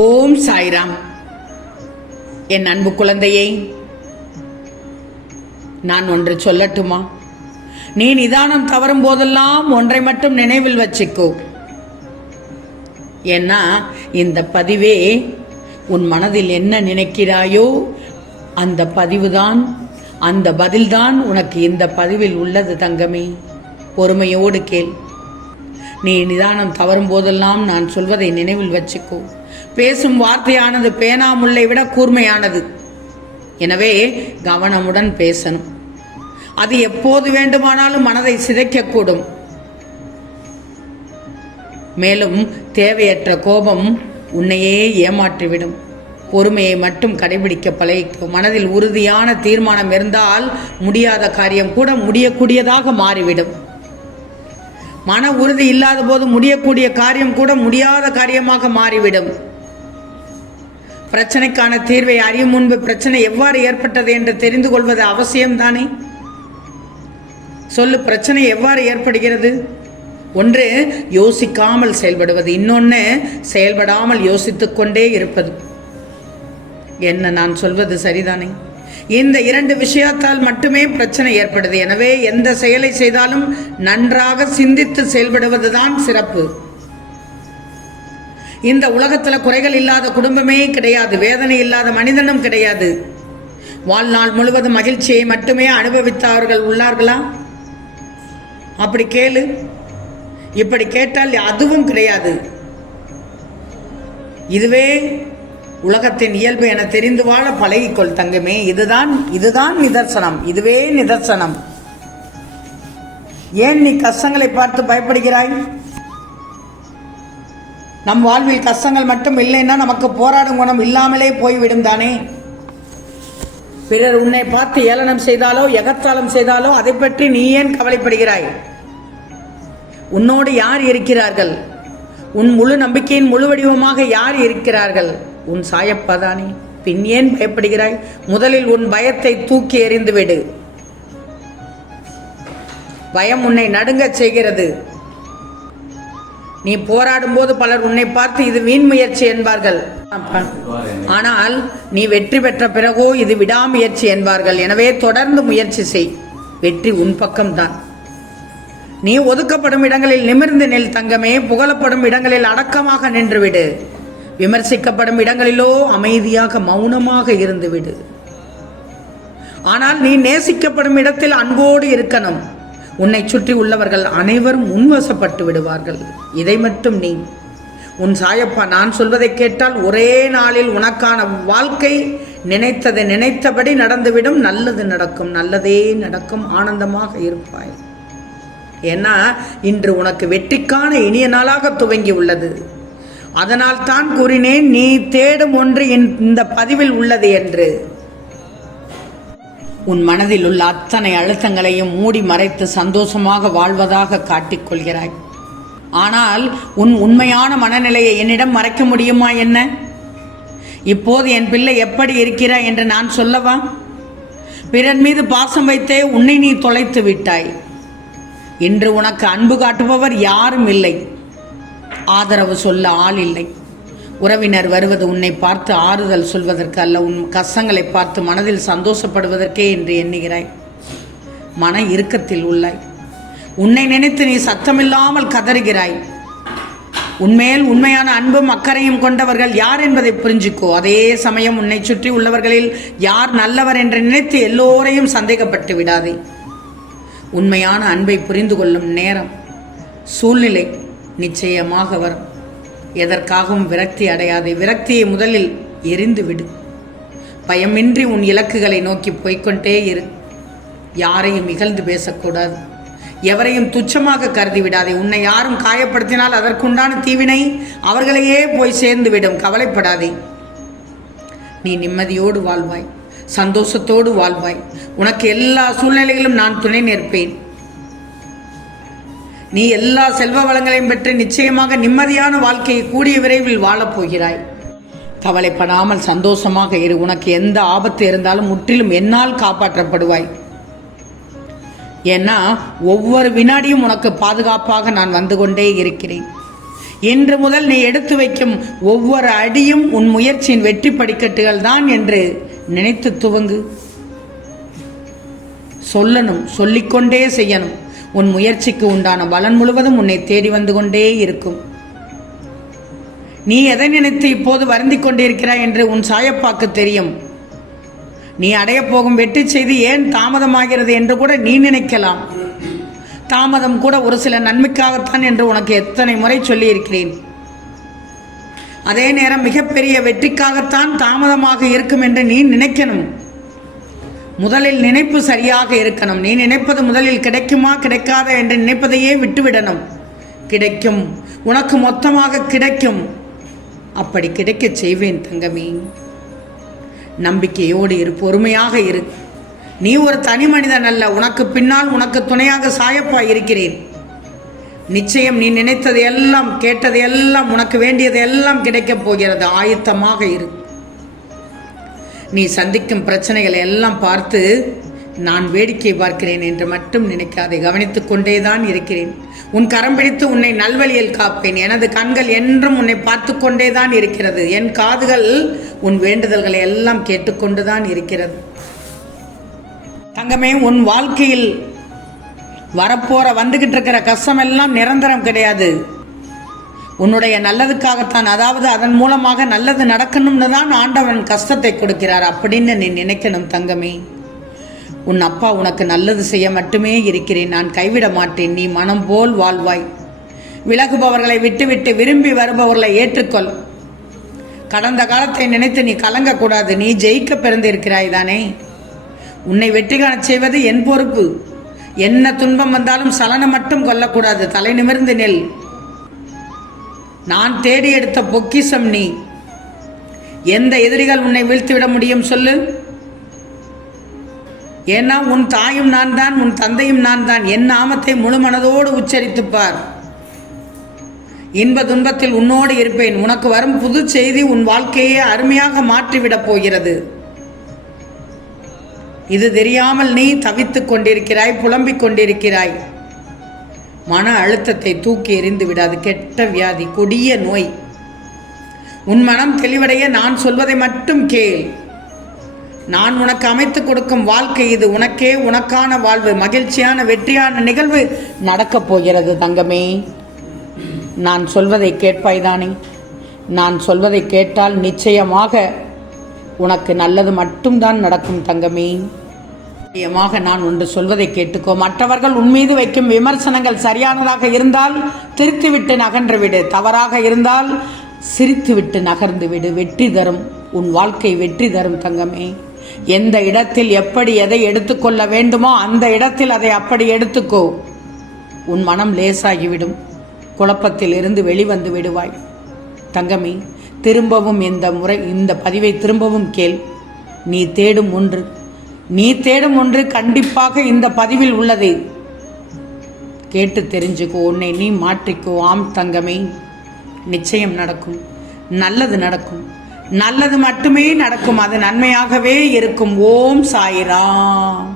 ஓம் சாய்ராம். என் அன்பு குழந்தையை, நான் ஒன்று சொல்லட்டுமா? நீ நிதானம் தவறும் போதெல்லாம் ஒன்றை மட்டும் நினைவில் வச்சுக்கோ. ஏன்னா இந்த பதிவே உன் மனதில் என்ன நினைக்கிறாயோ அந்த பதிவுதான், அந்த பதில்தான் உனக்கு இந்த பதிவில் உள்ளது தங்கமே. பொறுமையோடு கேள். நீ நிதானம் தவறும் போதெல்லாம் நான் சொல்வதை நினைவில் வச்சுக்கோ. பேசும் வார்த்தையானது பேனாமுல்லை விட கூர்மையானது. எனவே கவனமுடன் பேசணும். அது எப்போது வேண்டுமானாலும் மனதை சிதைக்கக்கூடும். மேலும் தேவையற்ற கோபம் உன்னையே ஏமாற்றிவிடும். பொறுமையை மட்டும் கடைபிடிக்க பழகிக்கும். மனதில் உறுதியான தீர்மானம் இருந்தால் முடியாத காரியம் கூட முடியக்கூடியதாக மாறிவிடும். மன உறுதி இல்லாத போது முடியக்கூடிய காரியம் கூட முடியாத காரியமாக மாறிவிடும். பிரச்சனைக்கான தீர்வை அறியும் முன்பு பிரச்சனை எவ்வாறு ஏற்பட்டது என்று தெரிந்து கொள்வது அவசியம்தானே? சொல்லு, பிரச்சனை எவ்வாறு ஏற்படுகிறது? ஒன்று யோசிக்காமல் செயல்படுவது, இன்னொன்று செயல்படாமல் யோசித்துக் கொண்டே இருப்பது. என்ன நான் சொல்வது சரிதானே? இந்த இரண்டு விஷயத்தால் மட்டுமே பிரச்சனை ஏற்படுது. எனவே எந்த செயலை செய்தாலும் நன்றாக சிந்தித்து செயல்படுவதுதான் சிறப்பு. இந்த உலகத்துல குறைகள் இல்லாத குடும்பமே கிடையாது, வேதனை இல்லாத மனிதனும் கிடையாது. வாழ்நாள் முழுவதும் மகிழ்ச்சியை மட்டுமே அனுபவித்தவர்கள் உள்ளார்களா? அப்படி கேளு. இப்படி கேட்டால் அதுவும் கிடையாது. இதுவே உலகத்தின் இயல்பு என தெரிந்து வாழ பழகிக்கொள் தங்கமே. இதுதான் நிதர்சனம். இதுவே நிதர்சனம். ஏன் நீ கஷ்டங்களை பார்த்து பயப்படுகிறாய்? நம் வாழ்வில் கஷ்டங்கள் மட்டும் இல்லைன்னா நமக்கு போராடும் குணம் இல்லாமலே போய்விடும் தானே. பிறர் உன்னை பார்த்து ஏளனம் செய்தாலோ எகத்தாளம் செய்தாலோ அதை பற்றி நீ ஏன் கவலைப்படுகிறாய்? உன்னோடு யார் இருக்கிறார்கள்? உன் முழு நம்பிக்கையின் முழு வடிவமாக யார் இருக்கிறார்கள்? உன் சாயப்பாதானே. பின் ஏன் பயப்படுகிறாய்? முதலில் உன் பயத்தை தூக்கி எறிந்து விடு. பயம் உன்னை நடுங்க செய்கிறது. நீ போராடும் போது பலர் உன்னை பார்த்து இது வீண் முயற்சி என்பார்கள். ஆனால் நீ வெற்றி பெற்ற பிறகோ இது விடாமுயற்சி என்பார்கள். எனவே தொடர்ந்து முயற்சி செய். வெற்றி உன் பக்கம்தான். நீ ஒதுக்கப்படும் இடங்களில் நிமிர்ந்து நில் தங்கமே. புகழப்படும் இடங்களில் அடக்கமாக நின்றுவிடு. விமர்சிக்கப்படும் இடங்களிலோ அமைதியாக மௌனமாக இருந்துவிடு. ஆனால் நீ நேசிக்கப்படும் இடத்தில் அன்போடு இருக்கணும். உன்னை சுற்றி உள்ளவர்கள் அனைவரும் உன்வசப்பட்டு விடுவார்கள். இதை மட்டும் நீ உன் சாயப்பா நான் சொல்வதை கேட்டால் ஒரே நாளில் உனக்கான வாழ்க்கை நினைத்ததை நினைத்தபடி நடந்துவிடும். நல்லது நடக்கும், நல்லதே நடக்கும். ஆனந்தமாக இருப்பாய். ஏன்னா இன்று உனக்கு வெற்றிக்கான இனிய நாளாக துவங்கி உள்ளது. அதனால் தான் கூறினேன், நீ தேடும் ஒன்று இந்த பதிவில் உள்ளது என்று. உன் மனதில் உள்ள அத்தனை அழுத்தங்களையும் மூடி மறைத்து சந்தோஷமாக வாழ்வதாக காட்டிக்கொள்கிறாய். ஆனால் உன் உண்மையான மனநிலையை என்னிடம் மறைக்க முடியுமா என்ன? இப்போது என் பிள்ளை எப்படி இருக்கிறாய் என்று நான் சொல்லவா? பிறர் மீது பாசம் வைத்தே உன்னை நீ தொலைத்து விட்டாய். இன்று உனக்கு அன்பு காட்டுபவர் யாரும் இல்லை. ஆதரவு சொல்ல ஆள் இல்லை. உறவினர் வருவது உன்னை பார்த்து ஆறுதல் சொல்வதற்கு அல்ல, உன் கஷ்டங்களை பார்த்து மனதில் சந்தோஷப்படுவதற்கே என்று எண்ணுகிறாய். மன இறுக்கத்தில் உள்ளாய். உன்னை நினைத்து நீ சத்தமில்லாமல் கதறுகிறாய். உன்மேல் உண்மையான அன்பும் அக்கறையும் கொண்டவர்கள் யார் என்பதை புரிஞ்சுக்கோ. அதே சமயம் உன்னை சுற்றி உள்ளவர்களில் யார் நல்லவர் என்று நினைத்து எல்லோரையும் சந்தேகப்பட்டு விடாதே. உண்மையான அன்பை புரிந்து கொள்ளும் நேரம், சூழ்நிலை நிச்சயமாக வரும். எதற்காகவும் விரக்தி அடையாதே. விரக்தியை முதலில் எரிந்து விடு. பயமின்றி உன் இலக்குகளை நோக்கி போய்கொண்டே இரு. யாரையும் இகழ்ந்து பேசக்கூடாது. எவரையும் துச்சமாக கருதி விடாதே. உன்னை யாரும் காயப்படுத்தினால் அதற்குண்டான தீவினை அவர்களையே போய் சேர்ந்து விடும். கவலைப்படாதே. நீ நிம்மதியோடு வாழ்வாய், சந்தோஷத்தோடு வாழ்வாய். உனக்கு எல்லா சூழ்நிலைகளிலும் நான் துணை நிற்பேன். நீ எல்லா செல்வ வளங்களையும் பெற்று நிச்சயமாக நிம்மதியான வாழ்க்கையை கூடிய விரைவில் வாழப்போகிறாய். கவலைப்படாமல் சந்தோஷமாக இரு. உனக்கு எந்த ஆபத்து இருந்தாலும் முற்றிலும் என்னால் காப்பாற்றப்படுவாய். ஏன்னா ஒவ்வொரு வினாடியும் உனக்கு பாதுகாப்பாக நான் வந்து கொண்டே இருக்கிறேன். இன்று முதல் நீ எடுத்து வைக்கும் ஒவ்வொரு அடியும் உன் முயற்சியின் வெற்றி படிக்கட்டுகள் தான் என்று நினைத்து துவங்கு. சொல்லணும், சொல்லிக்கொண்டே செய்யணும். உன் முயற்சிக்கு உண்டான பலன் முழுவதும் உன்னை தேடி வந்து கொண்டே இருக்கும். நீ எதை நினைத்து இப்போது வருந்திக் கொண்டிருக்கிறாய் என்று உன் சாயப்பாக்கு தெரியும். நீ அடையப் போகும் வெற்றி செய்தி ஏன் தாமதமாகிறது என்று கூட நீ நினைக்கலாம். தாமதம் கூட ஒரு சில நன்மைக்காகத்தான் என்று உனக்கு எத்தனை முறை சொல்லியிருக்கிறேன். அதே நேரம் மிகப்பெரிய வெற்றிக்காகத்தான் தாமதமாக இருக்கும் என்று நீ நினைக்கணும். முதலில் நினைப்பு சரியாக இருக்கணும். நீ நினைப்பது முதலில் கிடைக்குமா கிடைக்காத என்று நினைப்பதையே விட்டுவிடணும். கிடைக்கும், உனக்கு மொத்தமாக கிடைக்கும். அப்படி கிடைக்க செய்வேன் தங்கமே. நம்பிக்கையோடு இரு, பொறுமையாக இரு. நீ ஒரு தனி மனிதன் அல்ல. உனக்கு பின்னால் உனக்கு துணையாக சாயப்பா இருக்கிறேன். நிச்சயம் நீ நினைத்தது எல்லாம், கேட்டது எல்லாம், உனக்கு வேண்டியது எல்லாம் கிடைக்கப் போகிறது. ஆயத்தமாக இரு. நீ சந்திக்கும் பிரச்சனைகளை எல்லாம் பார்த்து நான் வேடிக்கை பார்க்கிறேன் என்று மட்டும் நினைக்காதே. கவனித்துக் கொண்டேதான் இருக்கிறேன். உன் கரம் பிடித்து உன்னை நல்வழியில் காப்பேன். எனது கண்கள் என்றும் உன்னை பார்த்து கொண்டேதான் இருக்கிறது. என் காதுகள் உன் வேண்டுதல்களை எல்லாம் கேட்டுக்கொண்டுதான் இருக்கிறது. தங்கமே, உன் வாழ்க்கையில் வரப்போற வந்துகிட்டு இருக்கிற கஷ்டமெல்லாம் நிரந்தரம் கிடையாது. உன்னுடைய நல்லதுக்காகத்தான், அதாவது அதன் மூலமாக நல்லது நடக்கணும்னு தான் ஆண்டவன் கஷ்டத்தை கொடுக்கிறார் அப்படின்னு நீ நினைக்கணும் தங்கமே. உன் அப்பா உனக்கு நல்லது செய்ய மட்டுமே இருக்கிறேன். நான் கைவிட மாட்டேன். நீ மனம் போல் வாழ்வாய். விலகுபவர்களை விட்டுவிட்டு விரும்பி வருபவர்களை ஏற்றுக்கொள். கடந்த காலத்தை நினைத்து நீ கலங்கக்கூடாது. நீ ஜெயிக்க பிறந்திருக்கிறாய் தானே. உன்னை வெற்றி காணச் செய்வது என் பொறுப்பு. என்ன துன்பம் வந்தாலும் சலனம் மட்டும் கொள்ளக்கூடாது. தலை நிமிர்ந்து நெல். நான் தேடி எடுத்த பொக்கிஷம் நீ. எந்த எதிரிகள் உன்னை வீழ்த்திவிட முடியும் சொல்லு? ஏன்னா உன் தாயும் நான் தான், உன் தந்தையும் நான் தான். என் நாமத்தை முழு மனதோடு உச்சரித்துப்பார். இன்ப துன்பத்தில் உன்னோடு இருப்பேன். உனக்கு வரும் புது செய்தி உன் வாழ்க்கையை அருமையாக மாற்றிவிடப் போகிறது. இது தெரியாமல் நீ தவித்துக் கொண்டிருக்கிறாய், புலம்பிக் கொண்டிருக்கிறாய். மன அழுத்தத்தை தூக்கி எறிந்து விடாது. கெட்ட வியாதி, கொடிய நோய். உன் மனம் தெளிவடைய நான் சொல்வதை மட்டும் கேள். நான் உனக்கு அமைத்து கொடுக்கும் வாழ்க்கை இது. உனக்கே உனக்கான வாழ்வு, மகிழ்ச்சியான வெற்றியான நிகழ்வு நடக்கப் போகிறது தங்கமே. நான் சொல்வதை கேட்பாய்தானே? நான் சொல்வதை கேட்டால் நிச்சயமாக உனக்கு நல்லது மட்டும்தான் நடக்கும் தங்கமே. நிச்சயமாக நான் ஒன்று சொல்வதை கேட்டுக்கோ. மற்றவர்கள் உன் மீது வைக்கும் விமர்சனங்கள் சரியானதாக இருந்தால் திருத்திவிட்டு நகன்று விடு. தவறாக இருந்தால் சிரித்துவிட்டு நகர்ந்து விடு. வெற்றி தரும், உன் வாழ்க்கை வெற்றி தரும் தங்கமே. எந்த இடத்தில் எப்படி எதை எடுத்துக்கொள்ள வேண்டுமோ அந்த இடத்தில் அதை அப்படி எடுத்துக்கோ. உன் மனம் லேசாகிவிடும். குழப்பத்தில் இருந்து வெளிவந்து விடுவாய் தங்கமே. திரும்பவும் இந்த பதிவை திரும்பவும் கேள். நீ தேடும் ஒன்று கண்டிப்பாக இந்த பதிவில் உள்ளது. கேட்டு தெரிஞ்சுக்கோ. உன்னை நீ மாற்றிக்கோ. ஆம் தங்கமே, நிச்சயம் நடக்கும். நல்லது நடக்கும். நல்லது மட்டுமே நடக்கும். அது நன்மையாகவே இருக்கும். ஓம் சாய்ராம்.